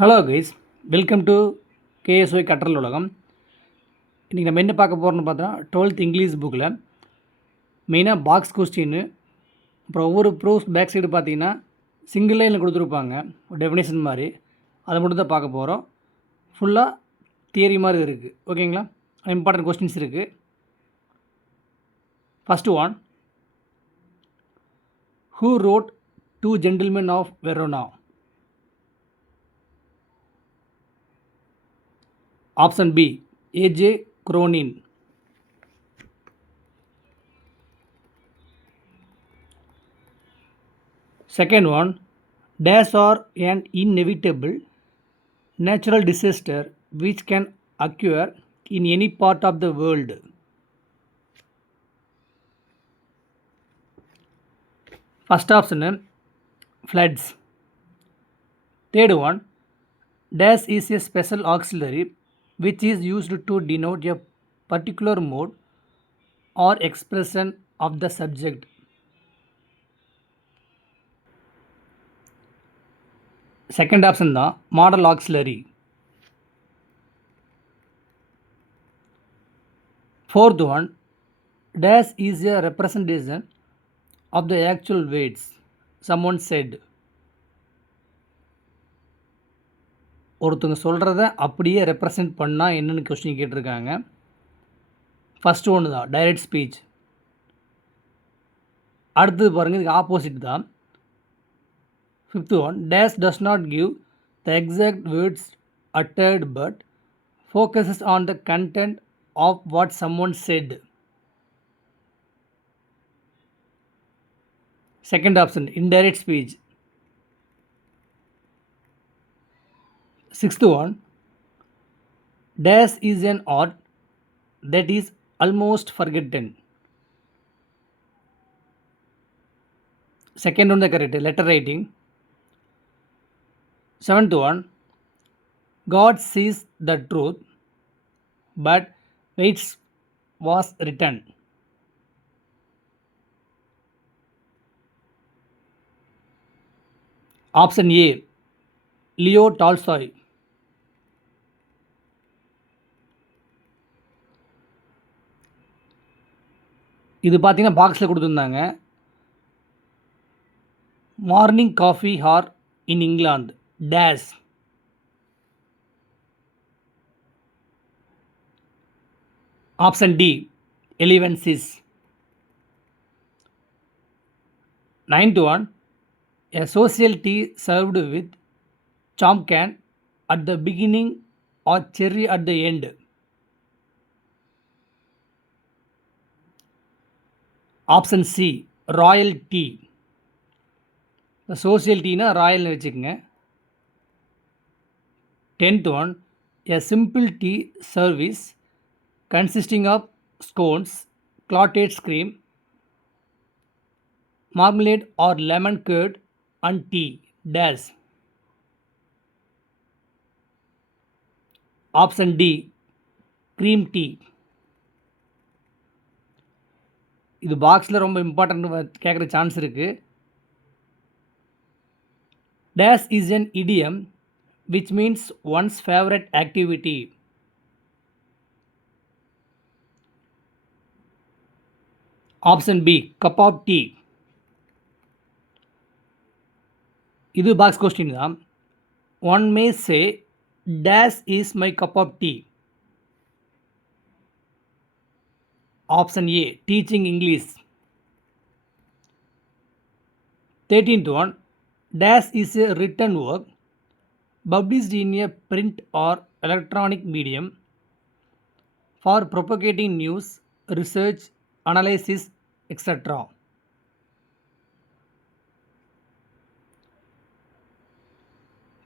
Hello guys, welcome to KSY கற்றல் உலகம். இன்றைக்கி நம்ம என்ன பார்க்க போகிறோம்னு பார்த்தா 12th இங்கிலீஷ் புக்கில் மெயினாக பாக்ஸ் கொஸ்டின்னு, அப்புறம் ஒவ்வொரு ப்ரூஃப் பேக் சைடு பார்த்தீங்கன்னா சிங்கிள் லைனில் கொடுத்துருப்பாங்க ஒரு டெஃபினேஷன் மாதிரி. அதை மட்டும் தான் பார்க்க போகிறோம். ஃபுல்லாக தியரி மாதிரி இருக்குது. ஓகேங்களா? இம்பார்ட்டன்ட் கொஸ்டின்ஸ் இருக்குது. First one, who wrote two gentlemen of Verona? Option B, A.J. Cronin. Second one, dash are an inevitable natural disaster which can occur in any part of the world. First option, floods. Third one, dash is a special auxiliary which is used to denote a particular mode or expression of the subject. Second option தான் model auxiliary. Fourth one, dash is a representation of the actual words someone said. ஒருத்தங்க சொல்கிறத அப்படியே ரெப்ரசன்ட் பண்ணால் என்னென்னு கொஸ்டின் கேட்டிருக்காங்க. ஃபஸ்ட்டு ஒன்று தான் direct speech. அடுத்தது பாருங்கள், இதுக்கு ஆப்போசிட் தான். Fifth one, dash does not give the exact words uttered but focuses on the content of what someone said. Second option indirect speech. Sixth one, dash is an art that is almost forgotten. Second one the correct, letter writing. Seventh one, God sees the truth but waits was written. Option A, Leo Tolstoy. இது பார்த்தீங்கன்னா பாக்ஸில் கொடுத்துருந்தாங்க. Morning coffee hour in England dash. Option D, elevenses. Ninth one, a social tea served with chamcan at the beginning or cherry at the end. Option C, royal tea. Social டீனா ராயல்னு வச்சுக்கோங்க. Tenth one, a simple tea service consisting of scones, clotted cream, marmalade or lemon curd and tea dash. Option D, cream tea. இது பாக்ஸில் ரொம்ப இம்பார்ட்டன்ட் கேட்குற சான்ஸ் இருக்குது. Dash is an idiom which means one's favorite activity. Option B, cup of tea. இது box question தான். One may say dash is my cup of tea. Option A, teaching English. 13th one, dash is a written work published in a print or electronic medium for propagating news, research, analysis, etc.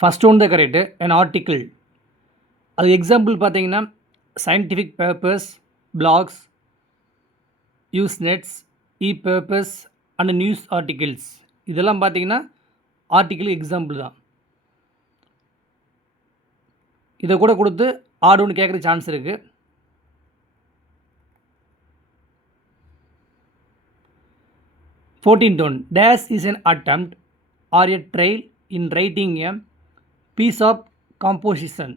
First one தான் correct, an article. அது example பார்த்தீங்கன்னா scientific papers, blogs, usenets, e-papers and news articles. இதெல்லாம் பார்த்தீங்கன்னா article example தான். இதை கூட கொடுத்து ஆடு ஒன்று கேட்குற சான்ஸ் இருக்குது. Fourteenth one, dash is an attempt or a trial in writing a piece of composition.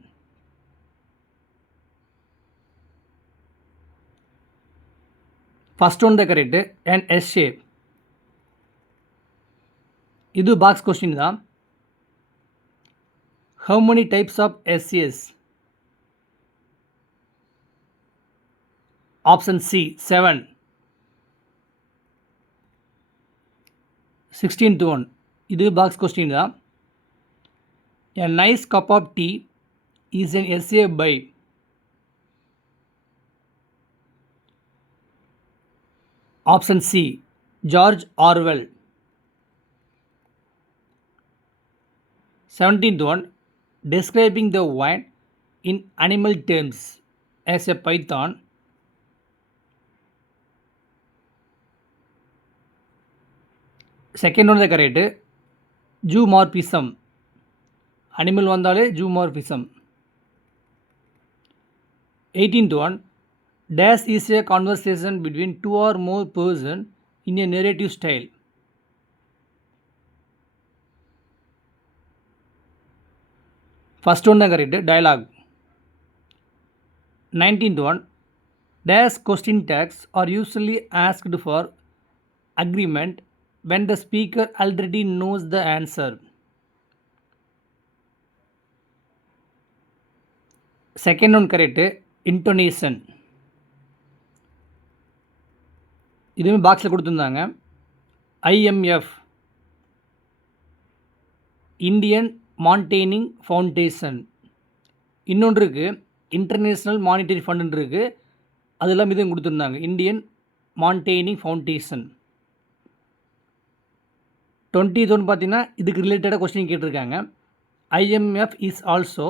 First one the correct, an S shape. இது பாக்ஸ் கொஸ்டின் தான். How many types of essays? Option C 7. 16th one. இது box question தான். A nice cup of tea is an essay by. Option C George Orwell. 17th one. Describing the wine in animal terms as a python. Second one the correct, zoomorphism. Animal வந்தாலே zoomorphism. 18th one. Dash is a conversation between two or more persons in a narrative style. First one தான் correct, dialogue. 19th one. Dash question tags are usually asked for agreement when the speaker already knows the answer. Second one correct, intonation. இதுவுமே பாக்ஸில் கொடுத்துருந்தாங்க. IMF Indian maintaining foundation. இன்னொன்று இருக்குது international monetary ஃபண்டுன்னு இருக்குது, அதெல்லாம் இதுவும் கொடுத்துருந்தாங்க. Indian maintaining foundation. 20th ஒன்று பார்த்தீங்கன்னா இதுக்கு ரிலேட்டடாக கொஸ்டின் கேட்டிருக்காங்க. IMF is also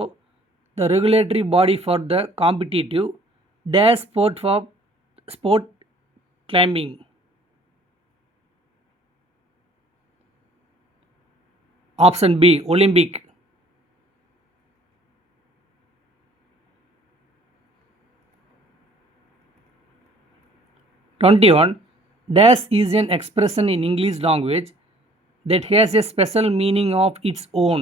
the regulatory body for the competitive dash sport climbing. Option B Olympic. Twenty one. Dash is an expression in English language that has a special meaning of its own.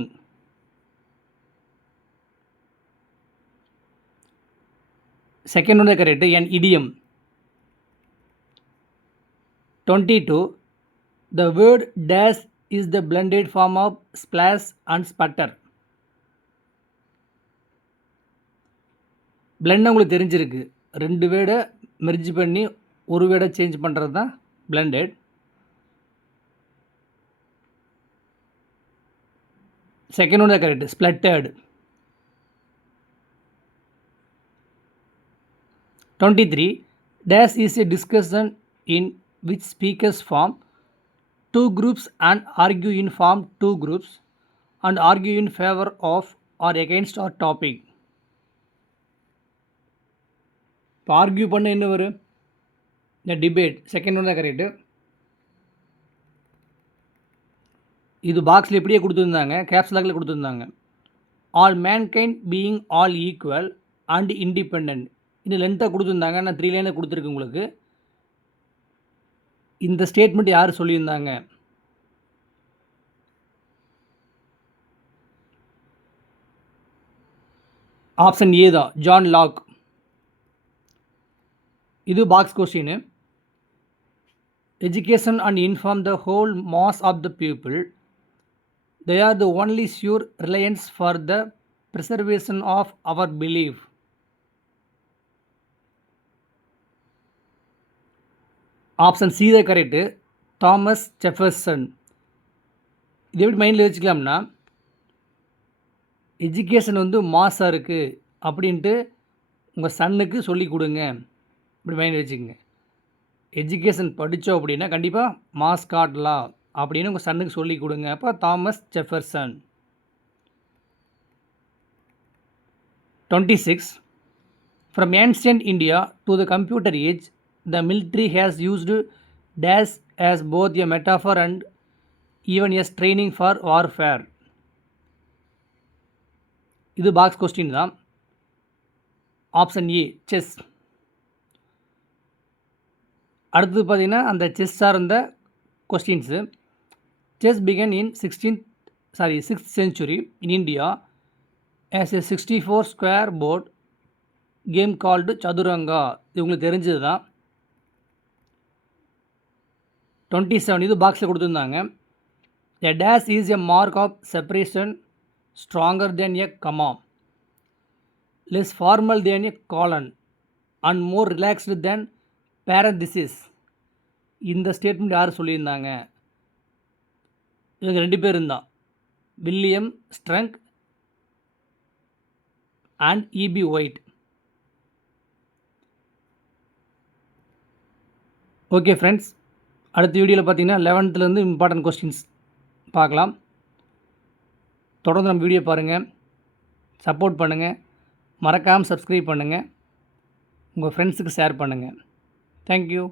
Second one correct, an idiom. 22. The word dash is the blended form of splash and sputter. blend உங்களுக்கு தெரிஞ்சிருக்கு, ரெண்டு வேர்டை மெர்ஜ் பண்ணி ஒரு வேர்டை சேஞ்ச் பண்ணுறது தான் blended. Second one correct, splattered. 23. Dash is a discussion in which speakers form two groups and argue in form two groups and argue in favor of or against a topic. இப்போ ஆர்கியூ பண்ண என்ன வரும்? இந்த டிபேட். செகண்ட் ஒன் தான் கரெக்டு. இது பாக்ஸில் எப்படியே கொடுத்துருந்தாங்க, கேப்ஸ் லாக்கில் கொடுத்துருந்தாங்க. All mankind being all equal and independent. இது லென்த்தாக கொடுத்துருந்தாங்க, நான் 3 லைனில் கொடுத்துருக்கு உங்களுக்கு. இந்த ஸ்டேட்மெண்ட் யார் சொல்லியிருந்தாங்க? ஆப்ஷன் ஏ தான், ஜான் லாக். இது box question. Education and inform the whole mass of the people. They are the only sure reliance for the preservation of our belief. Option C தான் கரெக்டு, தாமஸ் ஜெஃபர்சன். இது எப்படி மைண்டில் வச்சுக்கலாம்னா, எஜுகேஷன் வந்து மாஸாக இருக்குது அப்படின்ட்டு உங்கள் சன்னுக்கு சொல்லி கொடுங்க, இப்படி மைண்டில் வச்சுக்கோங்க. எஜுகேஷன் படித்தோம் அப்படின்னா கண்டிப்பாக மாஸ் காட்டலாம் அப்படின்னு உங்கள் சன்னுக்கு சொல்லி கொடுங்க. அப்போ Thomas Jefferson. 26. From ancient India to the computer age, the military has used dash as both a metaphor and even as training for warfare. இது பாக்ஸ் கொஸ்டின் தான். Option A chess. அடுத்தது பார்த்தீங்கன்னா அந்த செஸ் சார்ந்த questions. Chess begin in 6th century in India as a 64 square board game called Chathuranga. இது உங்களுக்கு தெரிஞ்சது தான். 27 இது பாக்ஸில் கொடுத்துருந்தாங்க. A dash is a mark of separation stronger than a comma, less formal than a colon and more relaxed than parenthesis. இந்த statement யார் சொல்லியிருந்தாங்க? இவங்க 2 பேர் இருந்தான், William Strunk and E B White. Okay friends, அடுத்த வீடியோவில் பார்த்தீங்கன்னா 11th இம்பார்ட்டன்ட் கொஸ்டின்ஸ் பார்க்கலாம். தொடர்ந்து நம்ம வீடியோ பாருங்கள், சப்போர்ட் பண்ணுங்கள், மறக்காமல் சப்ஸ்கிரைப் பண்ணுங்கள், உங்கள் ஃப்ரெண்ட்ஸுக்கு ஷேர் பண்ணுங்கள். தேங்க்யூ.